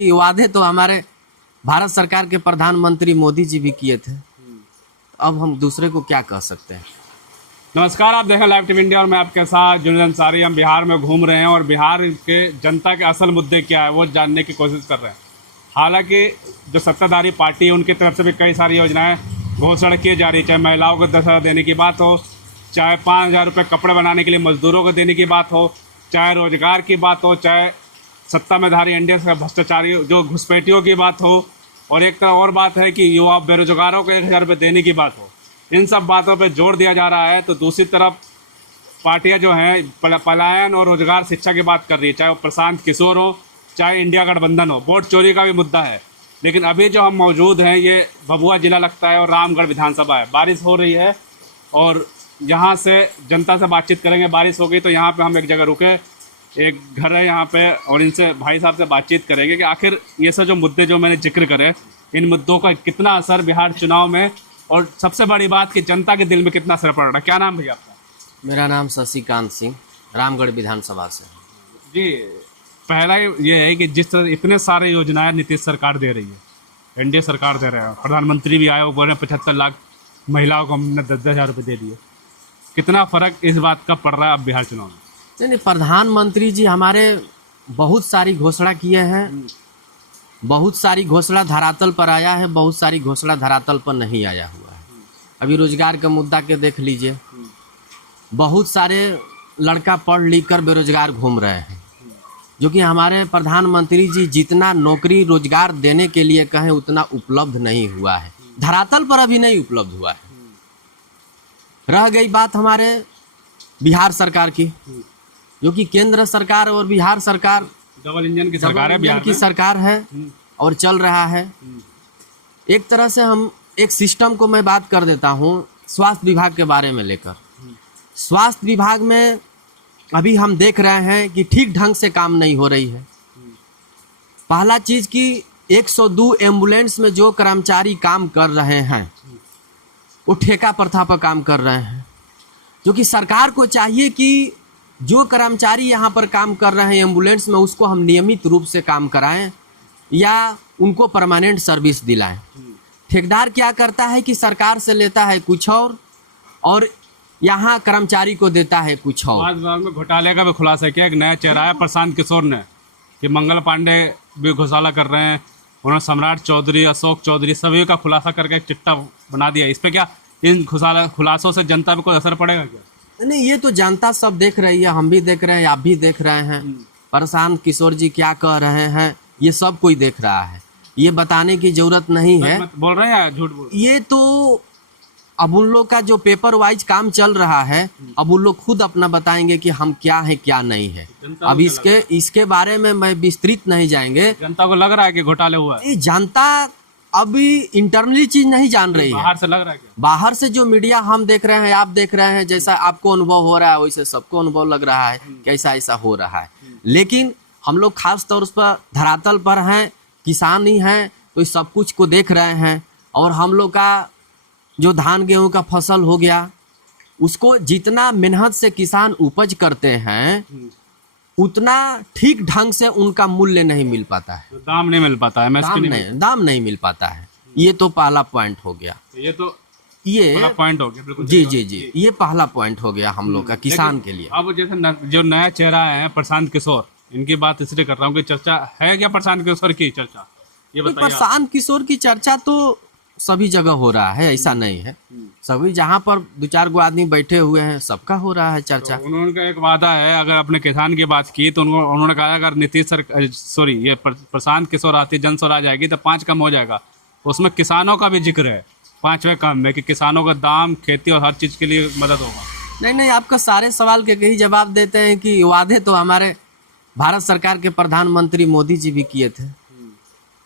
ये वादे तो हमारे भारत सरकार के प्रधानमंत्री मोदी जी भी किए थे। अब हम दूसरे को क्या कह सकते हैं। नमस्कार, आप देखें लाइव टीवी इंडिया और मैं आपके साथ जुनेद अंसारी। हम बिहार में घूम रहे हैं और बिहार के जनता के असल मुद्दे क्या है वो जानने की कोशिश कर रहे हैं। हालांकि जो सत्ताधारी पार्टी है उनकी तरफ से भी कई सारी योजनाएं घोषणा की जा रही है, चाहे महिलाओं को 10,000 देने की बात हो, चाहे 5,000 रुपये कपड़े बनाने के लिए मजदूरों को देने की बात हो, चाहे रोजगार की बात हो, चाहे सत्ता में धारी एनडीए से भ्रष्टाचारी जो घुसपैठियों की बात हो, और एक तरह और बात है कि युवा बेरोजगारों को 1,000 रुपये देने की बात हो। इन सब बातों पे जोर दिया जा रहा है। तो दूसरी तरफ पार्टियां जो हैं पलायन और रोजगार शिक्षा की बात कर रही है, चाहे वो प्रशांत किशोर हो, चाहे इंडिया गठबंधन हो। वोट चोरी का भी मुद्दा है। लेकिन अभी जो हम मौजूद हैं ये भभुआ जिला लगता है और रामगढ़ विधानसभा है। बारिश हो रही है और यहाँ से जनता से बातचीत करेंगे। बारिश हो गई तो यहाँ पे हम एक जगह रुके, एक घर है यहाँ पे, और इनसे भाई साहब से बातचीत करेंगे कि आखिर ये सब जो मुद्दे जो मैंने जिक्र करे, इन मुद्दों का कितना असर बिहार चुनाव में, और सबसे बड़ी बात कि जनता के दिल में कितना असर पड़ रहा है। क्या नाम भैया आपका? मेरा नाम शशिकांत सिंह, रामगढ़ विधानसभा से। जी, पहला ये है कि जिस तरह इतने सारे योजनाएं नीतीश सरकार दे रही है, एनडीए सरकार दे रहा है, प्रधानमंत्री भी आए, वो बोल रहे हैं 75 लाख महिलाओं को हमने 10,000 रुपये दे दिए। कितना फर्क इस बात का पड़ रहा है अब बिहार चुनाव में? नहीं, प्रधानमंत्री जी हमारे बहुत सारी घोषणा किए हैं, बहुत सारी घोषणा धरातल पर आया है, बहुत सारी घोषणा धरातल पर नहीं आया हुआ है। अभी रोजगार का मुद्दा के देख लीजिए, बहुत सारे लड़का पढ़ लिख कर बेरोजगार घूम रहे हैं, जो कि हमारे प्रधानमंत्री जी जितना नौकरी रोजगार देने के लिए कहें उतना उपलब्ध नहीं हुआ है, धरातल पर अभी नहीं उपलब्ध हुआ है। रह गई बात हमारे बिहार सरकार की, जो कि केंद्र सरकार और बिहार सरकार डबल इंजन की सरकार है, बिहार की सरकार है और चल रहा है। एक तरह से हम एक सिस्टम को मैं बात कर देता हूँ स्वास्थ्य विभाग के बारे में लेकर। स्वास्थ्य विभाग में अभी हम देख रहे हैं कि ठीक ढंग से काम नहीं हो रही है। पहला चीज कि 102 एम्बुलेंस में जो कर्मचारी काम कर रहे हैं वो ठेका प्रथा पर काम कर रहे हैं, जो कि सरकार को चाहिए कि जो कर्मचारी यहाँ पर काम कर रहे हैं एम्बुलेंस में उसको हम नियमित रूप से काम कराएं या उनको परमानेंट सर्विस दिलाएं। ठेकेदार क्या करता है कि सरकार से लेता है कुछ और यहाँ कर्मचारी को देता है कुछ और। स्वास्थ्य विभाग में घोटाले का भी खुलासा किया। एक नया चेहरा है प्रशांत किशोर ने, कि मंगल पांडे भी घोटाला कर रहे हैं, उन्होंने सम्राट चौधरी, अशोक चौधरी सभी का खुलासा करके एक चिट्ठा बना दिया। इस पर क्या इन खुलासों से जनता पर कोई असर पड़ेगा क्या? नहीं, ये तो जनता सब देख रही है, हम भी देख रहे हैं, आप भी देख रहे हैं। प्रशांत किशोर जी क्या कह रहे हैं ये सब कोई देख रहा है, ये बताने की जरूरत नहीं है। बोल रहे हैं या झूठ बोल रहे हैं? ये तो अब उन लोग का जो पेपर वाइज काम चल रहा है, अब उन लोग खुद अपना बताएंगे कि हम क्या है क्या नहीं है। अब इसके बारे में मैं विस्तृत नहीं जाएंगे। जनता को लग रहा है कि घोटाले हुआ है? जनता अभी इंटरनली चीज नहीं जान रही है। बाहर से लग रहा है क्या? बाहर से जो मीडिया हम देख रहे हैं, आप देख रहे हैं, जैसा आपको अनुभव हो रहा है वैसे सबको अनुभव लग रहा है कि ऐसा हो रहा है। लेकिन हम लोग खास तौर पर धरातल पर हैं, किसान ही हैं, तो इस सब कुछ को देख रहे हैं। और हम लोग का जो धान गेहूं का फसल हो गया, उसको जितना मेहनत से किसान उपज करते हैं उतना ठीक ढंग से उनका मूल्य नहीं मिल पाता है, दाम नहीं मिल पाता है, दाम नहीं मिल पाता है। ये तो पहला पॉइंट हो गया। ये पहला पॉइंट हो गया। बिल्कुल जी, ये पहला पॉइंट हो गया हम लोग का किसान के लिए। अब जैसे जो नया चेहरा है प्रशांत किशोर, इनकी बात इसलिए कर रहा हूँ कि चर्चा है क्या प्रशांत किशोर की चर्चा? ये बताइए। प्रशांत किशोर की चर्चा तो सभी जगह हो रहा है, ऐसा नहीं है। सभी जहाँ पर 2-4 गो आदमी बैठे हुए हैं सबका हो रहा है चर्चा। तो उन्होंने एक वादा है, अगर अपने किसान की बात की तो उन्होंने कहा अगर ये प्रशांत किशोर आती जन स्वराज आएगी तो 5 कम हो जाएगा। उसमें किसानों का भी जिक्र है 5वें कम में, कि किसानों का दाम, खेती और हर चीज के लिए मदद होगा। नहीं, आपका सारे सवाल के कई जवाब देते हैं कि वादे तो हमारे भारत सरकार के प्रधानमंत्री मोदी जी भी किए थे।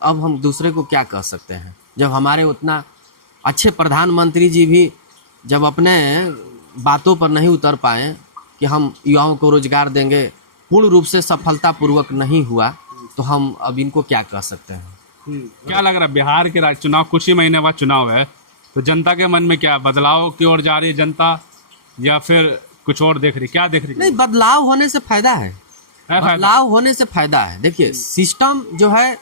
अब हम दूसरे को क्या कह सकते हैं, जब हमारे उतना अच्छे प्रधानमंत्री जी भी जब अपने बातों पर नहीं उतर पाए कि हम युवाओं को रोजगार देंगे, पूर्ण रूप से सफलतापूर्वक नहीं हुआ, तो हम अब इनको क्या कह सकते हैं। क्या लग रहा है बिहार के चुनाव, कुछ ही महीने बाद चुनाव है, तो जनता के मन में क्या बदलाव की ओर जा रही है जनता, या फिर कुछ और देख रही, क्या देख रही? नहीं, बदलाव होने से फायदा है, बदलाव होने से फायदा है। देखिए सिस्टम जो है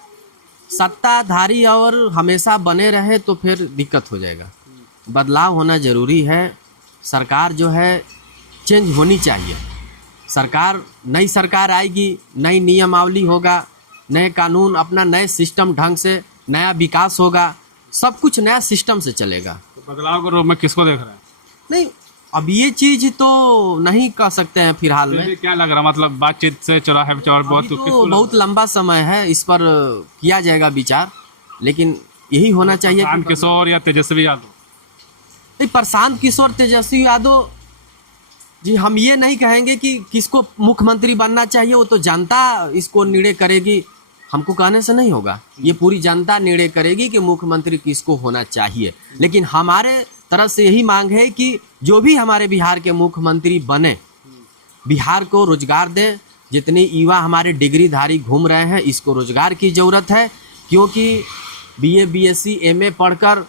सत्ताधारी और हमेशा बने रहे तो फिर दिक्कत हो जाएगा। बदलाव होना ज़रूरी है। सरकार जो है चेंज होनी चाहिए। नई सरकार आएगी, नई नियमावली होगा, नए कानून, अपना नए सिस्टम ढंग से नया विकास होगा, सब कुछ नया सिस्टम से चलेगा। तो बदलाव के रूप में किसको देख रहे हैं? नहीं, अब ये चीज़ तो नहीं कह सकते हैं फिलहाल में। क्या लग रहा, मतलब बातचीत से चौराहे पे चौर बहुत तो बहुत लंबा समय है, इस पर किया जाएगा विचार, लेकिन यही होना चाहिए प्रशांत किशोर या तेजस्वी यादव? नहीं, प्रशांत किशोर तेजस्वी यादव जी हम ये नहीं कहेंगे कि किसको मुख्यमंत्री बनना चाहिए, वो तो जनता इसको निर्णय करेगी, हमको कहने से नहीं होगा। ये पूरी जनता निर्णय करेगी कि मुख्यमंत्री किसको होना चाहिए। लेकिन हमारे तरफ से यही मांग है कि जो भी हमारे बिहार के मुख्यमंत्री बने, बिहार को रोजगार दें। जितने युवा हमारे डिग्रीधारी घूम रहे हैं, इसको रोजगार की ज़रूरत है, क्योंकि BA BSc MA पढ़कर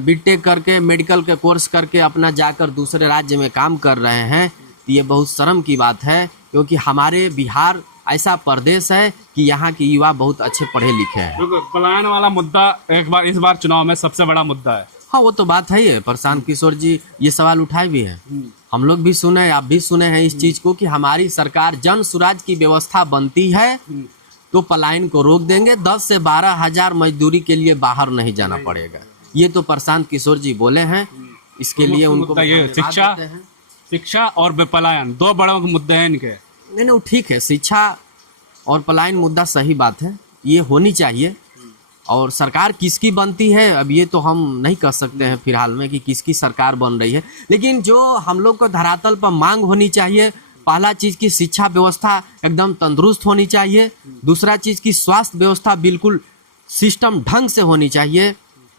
BTech करके मेडिकल के कोर्स करके अपना जाकर दूसरे राज्य में काम कर रहे हैं, तो ये बहुत शर्म की बात है। क्योंकि हमारे बिहार ऐसा प्रदेश है कि यहाँ के युवा बहुत अच्छे पढ़े लिखे हैं। पलायन वाला मुद्दा इस बार चुनाव में सबसे बड़ा मुद्दा है। हाँ, वो तो बात है ही है। प्रशांत किशोर जी ये सवाल उठाए भी हैं, हम लोग भी सुने, आप भी सुने हैं इस चीज़ को कि हमारी सरकार जन सुराज की व्यवस्था बनती है तो पलायन को रोक देंगे, 10 से 12 हज़ार मजदूरी के लिए बाहर नहीं जाना पड़ेगा। ये तो प्रशांत किशोर जी बोले हैं। इसके लिए उनको शिक्षा और पलायन दो बड़े मुद्दे हैं इनके। नहीं, ठीक है, शिक्षा और पलायन मुद्दा सही बात है, ये होनी चाहिए। और सरकार किसकी बनती है अब ये तो हम नहीं कह सकते हैं फिलहाल में कि किसकी सरकार बन रही है, लेकिन जो हम लोग को धरातल पर मांग होनी चाहिए, पहला चीज़ की शिक्षा व्यवस्था एकदम तंदुरुस्त होनी चाहिए। दूसरा चीज़ की स्वास्थ्य व्यवस्था बिल्कुल सिस्टम ढंग से होनी चाहिए,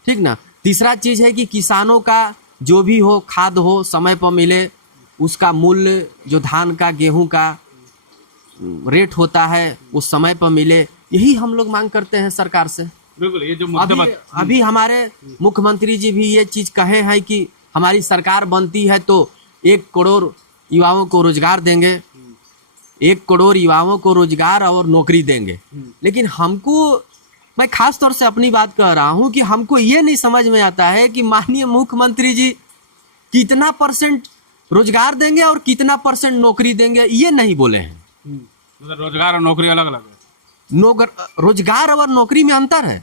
ठीक ना। तीसरा चीज़ है कि किसानों का जो भी हो, खाद हो समय पर मिले, उसका मूल्य जो धान का गेहूं का रेट होता है उस समय पर मिले, यही हम लोग मांग करते हैं सरकार से। बिल्कुल, ये जो मुद्दे अभी हमारे मुख्यमंत्री जी भी ये चीज़ कहे हैं कि हमारी सरकार बनती है तो 1 करोड़ युवाओं को रोजगार देंगे, 1 करोड़ युवाओं को रोजगार और नौकरी देंगे। लेकिन मैं खास तौर से अपनी बात कह रहा हूँ कि हमको ये नहीं समझ में आता है कि माननीय मुख्यमंत्री जी कितना % रोजगार देंगे और कितना % नौकरी देंगे, ये नहीं बोले हैं। मतलब रोजगार और नौकरी अलग अलग है। रोजगार और नौकरी में अंतर है।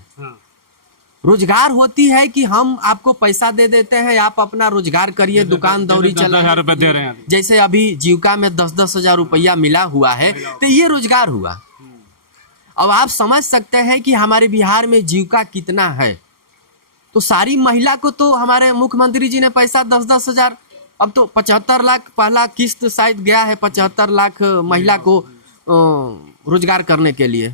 रोजगार होती है कि हम आपको पैसा दे देते हैं, आप अपना रोजगार करिए, दुकान दौरी चला, 10,000 रुपए दे रहे हैं। जैसे अभी जीविका में 10-10 हज़ार रुपया मिला हुआ है, तो ये रोजगार हुआ। अब आप समझ सकते हैं कि हमारे बिहार में जीविका कितना है। तो सारी महिला को तो हमारे मुख्यमंत्री जी ने पैसा 10-10 हज़ार, अब तो 75 लाख पहला किस्त शायद गया है, 75 लाख महिला को रोजगार करने के लिए।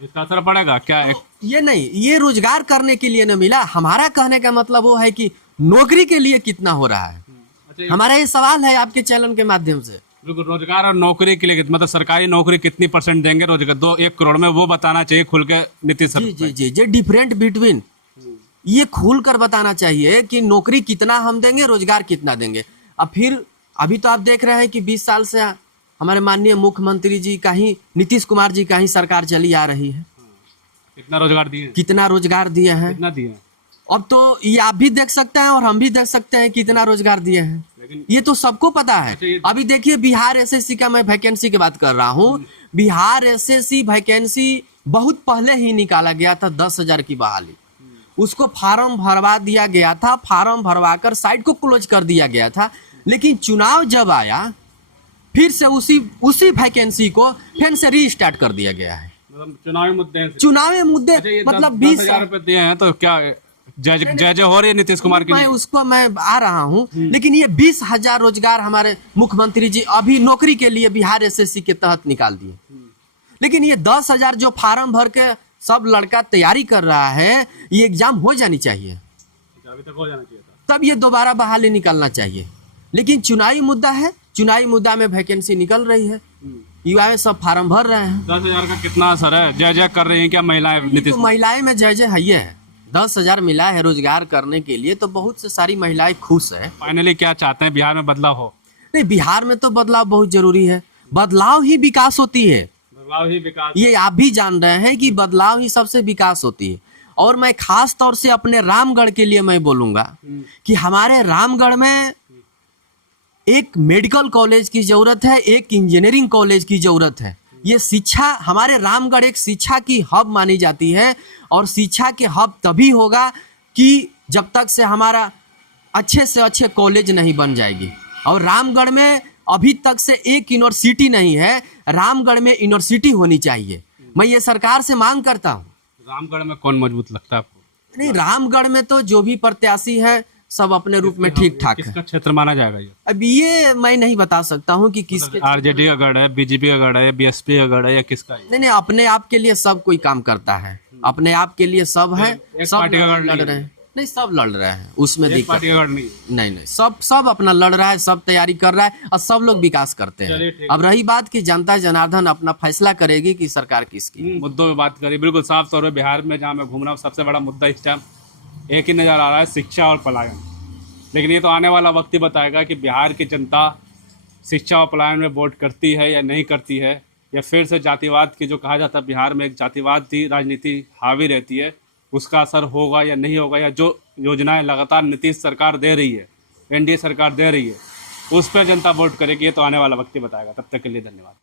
इसका असर पड़ेगा क्या? ये नहीं, ये रोजगार करने के लिए न मिला। हमारा कहने का मतलब वो है कि नौकरी के लिए कितना हो रहा है। अच्छा, हमारा ये सवाल है आपके चैनल के माध्यम से। रोजगार और नौकरी के लिए मतलब सरकारी नौकरी कितनी % देंगे रोजगार 1 करोड़ में, वो बताना चाहिए खुल के नीतीश सर। जी डिफरेंट बिटवीन, ये खुल कर बताना चाहिए कि नौकरी कितना हम देंगे, रोजगार कितना देंगे। अब फिर अभी तो आप देख रहे हैं कि 20 साल से हमारे माननीय मुख्यमंत्री जी का ही, नीतीश कुमार जी का ही सरकार चली आ रही है। कितना रोजगार दिए हैं? कितना रोजगार दिए हैं? कितना दिए हैं? अब तो ये आप भी देख सकते हैं और हम भी देख सकते हैं कितना रोजगार दिए हैं, ये तो सबको पता है। अभी देखिए बिहार SSC का मैं वैकेंसी की बात कर रहा हूँ। बिहार SSC वैकेंसी बहुत पहले ही निकाला गया था, 10,000 की बहाली। उसको फार्म भरवा दिया गया था, फार्म भरवाकर साइट को क्लोज कर दिया गया था। लेकिन चुनाव जब आया फिर से उसी वैकेंसी को फिर से रीस्टार्ट कर दिया गया है। मतलब चुनावी मुद्दे मतलब 20,000 रुपए दिए हैं तो क्या जय हो रही है नीतीश कुमार की? मैं आ रहा हूँ, लेकिन ये 20,000 रोजगार हमारे मुख्यमंत्री जी अभी नौकरी के लिए बिहार SSC के तहत निकाल दिए। लेकिन ये 10,000 जो फार्म भर के सब लड़का तैयारी कर रहा है, ये एग्जाम हो जानी चाहिए, अभी तक हो जाना चाहिए था, तब ये दोबारा बहाली निकलना चाहिए। लेकिन चुनावी मुद्दा है, चुनावी मुद्दा में वैकेंसी निकल रही है, युवा सब फार्म भर रहे हैं। 10,000 का कितना असर है? जय जय कर रही हैं क्या महिलाएं? नीतीश तो महिलाएं में जय जय है। 10,000 मिला है रोजगार करने के लिए, तो बहुत से सारी महिलाएं खुश है। फाइनली क्या चाहते हैं, बिहार में बदलाव हो? नहीं, बिहार में तो बदलाव बहुत जरूरी है। बदलाव ही विकास होती है। बदलाव ही विकास। ये आप भी जान रहे हैं कि बदलाव ही सबसे विकास होती है। और मैं खास तौर से अपने रामगढ़ के लिए मैं बोलूंगा कि हमारे रामगढ़ में एक मेडिकल कॉलेज की जरूरत है, एक इंजीनियरिंग कॉलेज की जरूरत है। ये शिक्षा, हमारे रामगढ़ एक शिक्षा की हब मानी जाती है, और शिक्षा के हब तभी होगा कि जब तक से हमारा अच्छे से अच्छे कॉलेज नहीं बन जाएगी। और रामगढ़ में अभी तक से एक यूनिवर्सिटी नहीं है, रामगढ़ में यूनिवर्सिटी होनी चाहिए। मैं ये सरकार से मांग करता हूँ। रामगढ़ में कौन मजबूत लगता है आपको? नहीं, रामगढ़ में तो जो भी प्रत्याशी है सब अपने रूप में ठीक ठाक है। किसका क्षेत्र माना जाएगा ये? अब ये मैं नहीं बता सकता हूँ कि किसके। आरजेडी का गढ़ है, बीजेपी का गढ़ है, बीएसपी का गढ़ है, या किसका है? नहीं, अपने आप के लिए सब कोई काम करता है, अपने आप के लिए सब है। एक सब पार्टी का गढ़ लड़ नहीं रहे हैं, नहीं सब लड़ रहे हैं, उसमें एक दिक्कत पार्टी का गढ़ नहीं है। नहीं, सब अपना लड़ रहा है, सब तैयारी कर रहा है, और सब लोग विकास करते चलिए, हैं। ठीक अब रही बात कि जनता जनार्दन अपना फैसला करेगी कि सरकार किसकी। मुद्दों पे बात करी, बिल्कुल साफ तौर पे बिहार में जहाँ मैं घूम रहा हूँ सबसे बड़ा मुद्दा इस टाइम एक ही नज़र आ रहा है, शिक्षा और पलायन। लेकिन ये तो आने वाला वक्त ही बताएगा कि बिहार की जनता शिक्षा और पलायन में वोट करती है या नहीं करती है, या फिर से जातिवाद की जो कहा जाता है बिहार में एक जातिवाद की राजनीति हावी रहती है, उसका असर होगा या नहीं होगा, या जो योजनाएं लगातार नीतीश सरकार दे रही है, एनडीए सरकार दे रही है, उस पर जनता वोट करेगी। ये तो आने वाला वक्त ही बताएगा। तब तक के लिए धन्यवाद।